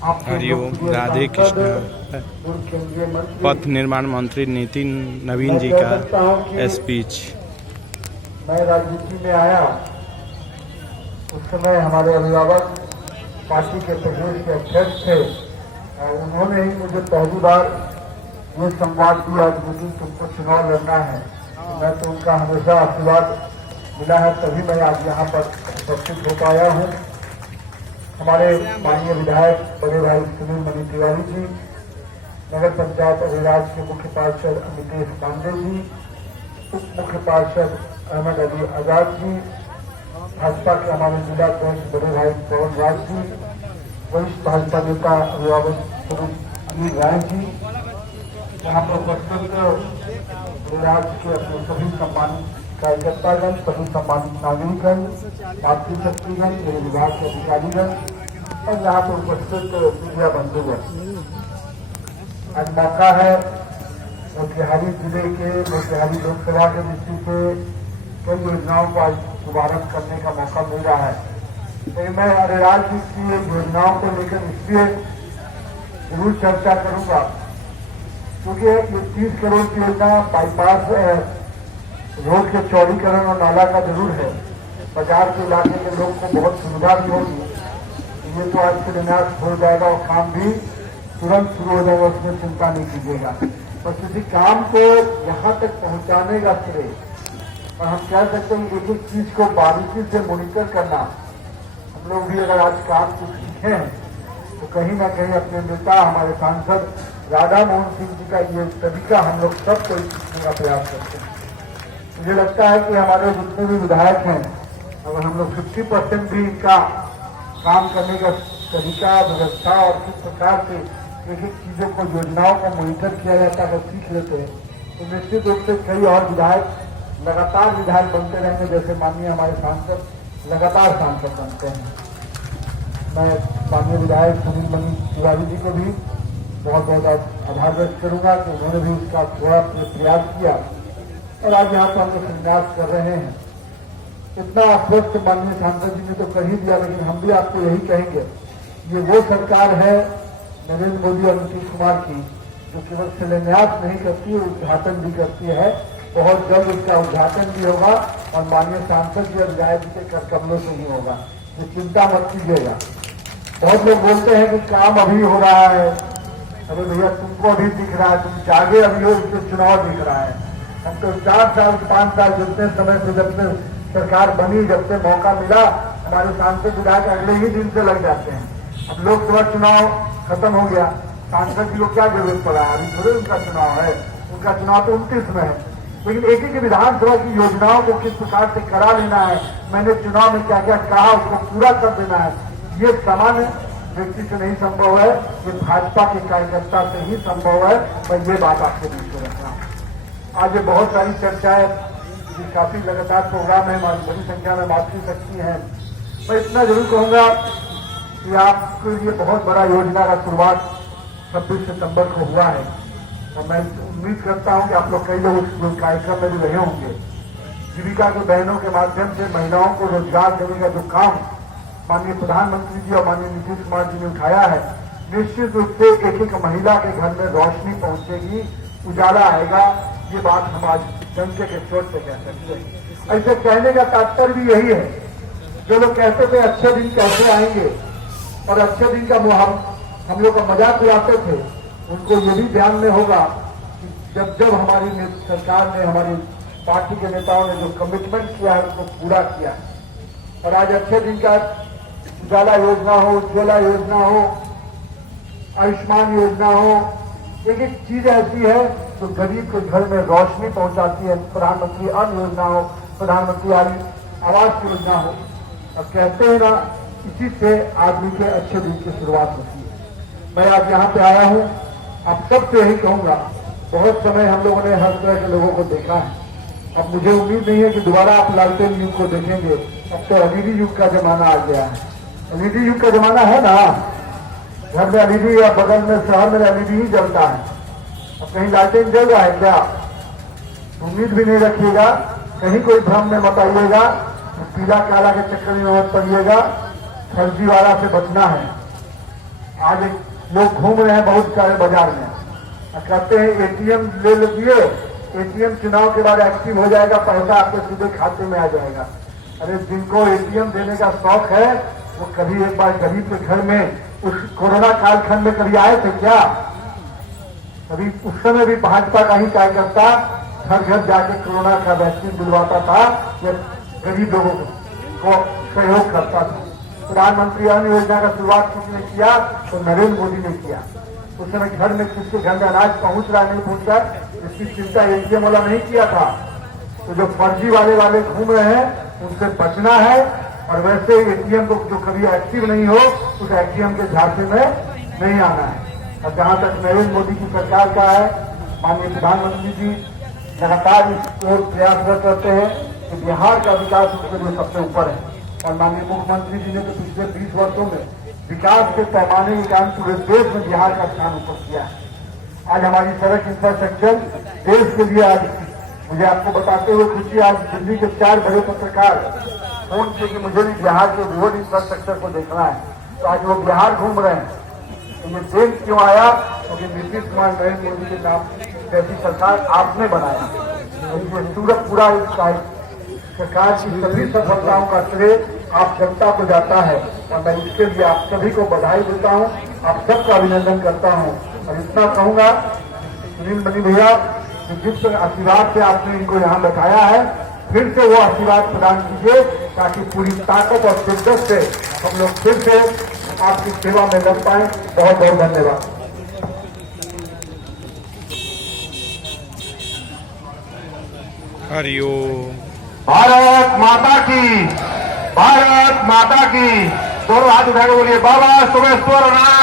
हरिओम, राधे कृष्ण। पथ निर्माण मंत्री नितिन नवीन जी का स्पीच। मैं राजनीति में आया उस समय हमारे अभिभावक पार्टी के प्रदेश के अध्यक्ष थे और उन्होंने ही मुझे पहली बार ये संवाद दिया कि तुमको चुनाव लड़ना है। तो मैं तो उनका हमेशा आशीर्वाद मिला है, तभी मैं आज यहाँ पर उपस्थित हो पाया हूँ। हमारे माननीय विधायक बड़े भाई सुनील मणि तिवारी जी, नगर पंचायत अभिराज के मुख्य पार्षद अमितेश पांडे जी, उप मुख्य पार्षद अहमद अली आजाद जी, भाजपा के हमारे जिला अध्यक्ष बड़े भाई पवन राज जी, वरिष्ठ भाजपा नेता अभिभावक स्वरूप अनिल राय जी, यहाँ पर उपस्थित राज्य के अपने सभी सम्मानित कार्यकर्तागण, सभी सम्मानित नागरिकगण, भारतीय शक्तिगण, मेरे विभाग के अधिकारीगण और यहाँ पर उपस्थित मीडिया बंधुगण। आज मौका है मोतिहारी जिले के मोतिहारी लोकसभा के दृष्टि से कई योजनाओं को आज शुभारंभ करने का मौका मिल रहा है। तो मैं अरेराज जी की योजनाओं को लेकर इसलिए जरूर चर्चा करूंगा क्योंकि ये 30 करोड़ की योजना बाईपास रोड के चौड़ीकरण और नाला का जरूर है। बाजार के इलाके के लोग को बहुत सुविधा भी होगी। ये तो आज शिलान्यास हो जाएगा और काम भी तुरंत शुरू हो जाएगा, उसमें चिंता नहीं कीजिएगा। और किसी काम को यहाँ तक पहुँचाने का श्रेय, और हम कह सकते हैं एक एक चीज को बारीकी से मॉनिटर करना। हम लोग भी अगर आज काम कुछ सीखे हैं तो कहीं ना कहीं अपने नेता हमारे सांसद राधा मोहन सिंह जी का ये तरीका हम लोग सब कोई सीखने का प्रयास करते हैं। मुझे लगता है कि हमारे जितने भी विधायक हैं, अगर हम लोग 50% भी इनका काम करने का तरीका, व्यवस्था और किस प्रकार से एक एक चीजों को, योजनाओं को मॉनिटर किया जाता है, अगर सीख लेते हैं तो निश्चित रूप से कई और विधायक लगातार विधायक बनते रहेंगे, जैसे माननीय हमारे सांसद लगातार सांसद बनते हैं। मैं माननीय विधायक सुनील मणि तिवारी जी को भी बहुत बहुत आभार व्यक्त करूंगा कि उन्होंने भी इसका थोड़ा प्रयास किया और आज यहाँ पर हम लोग प्रयास कर रहे हैं। इतना आश्वस्त माननीय सांसद जी ने तो कर ही दिया, लेकिन हम भी आपको यही कहेंगे, ये वो सरकार है नरेंद्र मोदी और नीतीश कुमार की जो केवल शिलान्यास नहीं करती है, उद्घाटन भी करती है। बहुत जल्द उसका उद्घाटन भी होगा और माननीय सांसद जी और विधायक जी के कर कमलों से ही होगा, ये चिंता मत कीजिएगा। बहुत लोग बोलते हैं कि काम अभी हो रहा है। अरे भैया, तुमको अभी दिख रहा है, तुम जागे अभी हो, इससे चुनाव दिख रहा है। हम तो 4 साल 5 साल जितने समय से, जब से सरकार बनी, जब से मौका मिला, हमारे सांसद विधायक अगले ही दिन से लग जाते हैं। अब लोकसभा चुनाव खत्म हो गया, सांसद जी को क्या जरूरत पड़ा है? अभी थोड़े उनका चुनाव है, उनका चुनाव तो 29 में है। लेकिन एक एक विधानसभा की योजनाओं को किस प्रकार से करा लेना है, मैंने चुनाव में क्या क्या कहा उसको पूरा कर देना है, ये सामान्य व्यक्ति से नहीं संभव है, ये भाजपा के कार्यकर्ता से ही संभव है। मैं ये बात आपके बीच में रख रहा हूँ। आज ये बहुत सारी चर्चाएं, काफी लगातार प्रोग्राम है, हमारी बड़ी संख्या में मातृ शक्ति है। मैं इतना जरूर कहूंगा कि आपके लिए बहुत बड़ा योजना का शुरुआत 26 सितंबर को हुआ है और मैं उम्मीद करता हूं कि आप लोग कई लोग उस कार्यक्रम में भी रहे होंगे। जीविका की बहनों के माध्यम से महिलाओं को रोजगार देने का जो काम माननीय प्रधानमंत्री जी और माननीय नीतीश कुमार जी ने उठाया है, निश्चित रूप से एक एक महिला के घर में रोशनी पहुंचेगी, उजाला आएगा। ये बात हम आज डंके के चोट से कह सकते हैं। ऐसे कहने का तात्पर्य भी यही है, जो लोग कहते थे अच्छे दिन कैसे आएंगे और अच्छे दिन का हम लोग का मजाक उड़ाते थे, उनको ये भी ध्यान में होगा कि जब जब हमारी सरकार ने, हमारी पार्टी के नेताओं ने जो कमिटमेंट किया है उसको पूरा किया है। और आज अच्छे दिन का उजाला योजना हो, उज्ज्वला योजना हो, आयुष्मान योजना हो, एक एक चीज ऐसी है जो गरीब के घर में रोशनी पहुंचाती है। प्रधानमंत्री अन्न योजना हो, प्रधानमंत्री आवास योजना हो, और कहते हैं ना, इसी से आदमी के अच्छे दिन की शुरुआत होती है। मैं आज यहाँ पे आया हूँ, आप सबसे यही कहूंगा, बहुत समय हम लोगों ने हर तरह के लोगों को देखा है। अब मुझे उम्मीद नहीं है कि दोबारा आप लालटेन युग को देखेंगे। अब तो एलईडी युग का जमाना आ गया है। एलईडी युग का जमाना है ना, घर में एलईडी या बगल में शहर में एलईडी ही जलता है। अब कहीं लालटेन जल रहा है क्या? उम्मीद भी नहीं रखिएगा, कहीं कोई भ्रम में मत आइएगा, पीला काला के चक्कर में मत पड़िएगा। फर्जी वाला से बचना है। आज लोग घूम रहे हैं बहुत सारे बाजार में, कहते हैं एटीएम ले लीजिए, एटीएम चुनाव के बाद एक्टिव हो जाएगा, पैसा आपके सीधे खाते में आ जाएगा। अरे जिनको एटीएम देने का शौक है वो कभी एक बार गरीब के घर में उस कोरोना कालखंड में कभी आए थे क्या? कभी उस समय भी भाजपा का ही कार्यकर्ता घर घर जाके कोरोना का वैक्सीन दिलवाता था या गरीब लोगों को सहयोग करता था। प्रधानमंत्री अन्न योजना का शुरुआत किसने किया? तो नरेंद्र मोदी ने किया। उस समय घर में किसके घर में अनाज पहुंच रहा नहीं पहुंच रहा, इसकी चिंता एटीएम वाला नहीं किया था। तो जो फर्जी वाले घूम रहे हैं उनसे बचना है, और वैसे एटीएम को जो कभी एक्टिव नहीं हो उस एटीएम के झांसे में नहीं आना है। और जहां तक नरेंद्र मोदी की सरकार का है, माननीय प्रधानमंत्री जी लगातार इस ओर प्रयासरत रहते हैं कि बिहार का विकास उसके लिए सबसे ऊपर है। और माननीय मुख्यमंत्री जी ने तो पिछले 20 वर्षों में विकास के पैमाने के कारण पूरे देश में बिहार का स्थान ऊपर किया है। आज हमारी सड़क इंफ्रास्ट्रक्चर देश के लिए आज, मुझे आपको बताते हुए खुशी, आज दिल्ली के 4 बड़े पत्रकार फोन किए कि मुझे भी बिहार के रोड इंफ्रास्ट्रक्चर को देखना है, तो आज वो बिहार घूम रहे हैं। तो ये देश क्यों आया? क्योंकि नीतीश कुमार नरेंद्र मोदी के नाम जैसी सरकार आपने बनाया। और ये सूरत पूरा सरकार की सभी सफलताओं का श्रेय आप जनता को जाता है, और मैं इसके लिए आप सभी को बधाई देता हूं, आप सबका अभिनंदन करता हूं। और इतना कहूंगा सुनील मनी भैया कि जिस आशीर्वाद से आपने इनको यहाँ बैठाया है, फिर से वो आशीर्वाद प्रदान कीजिए ताकि पूरी ताकत और शिद्दत से हम लोग फिर से आपकी सेवा में लग पाए। बहुत बहुत धन्यवाद। हरिओम। भारत माता की, भारत माता की। दोनों हाथ उठाकर बोलिए बाबा सोमेश्वर नाथ।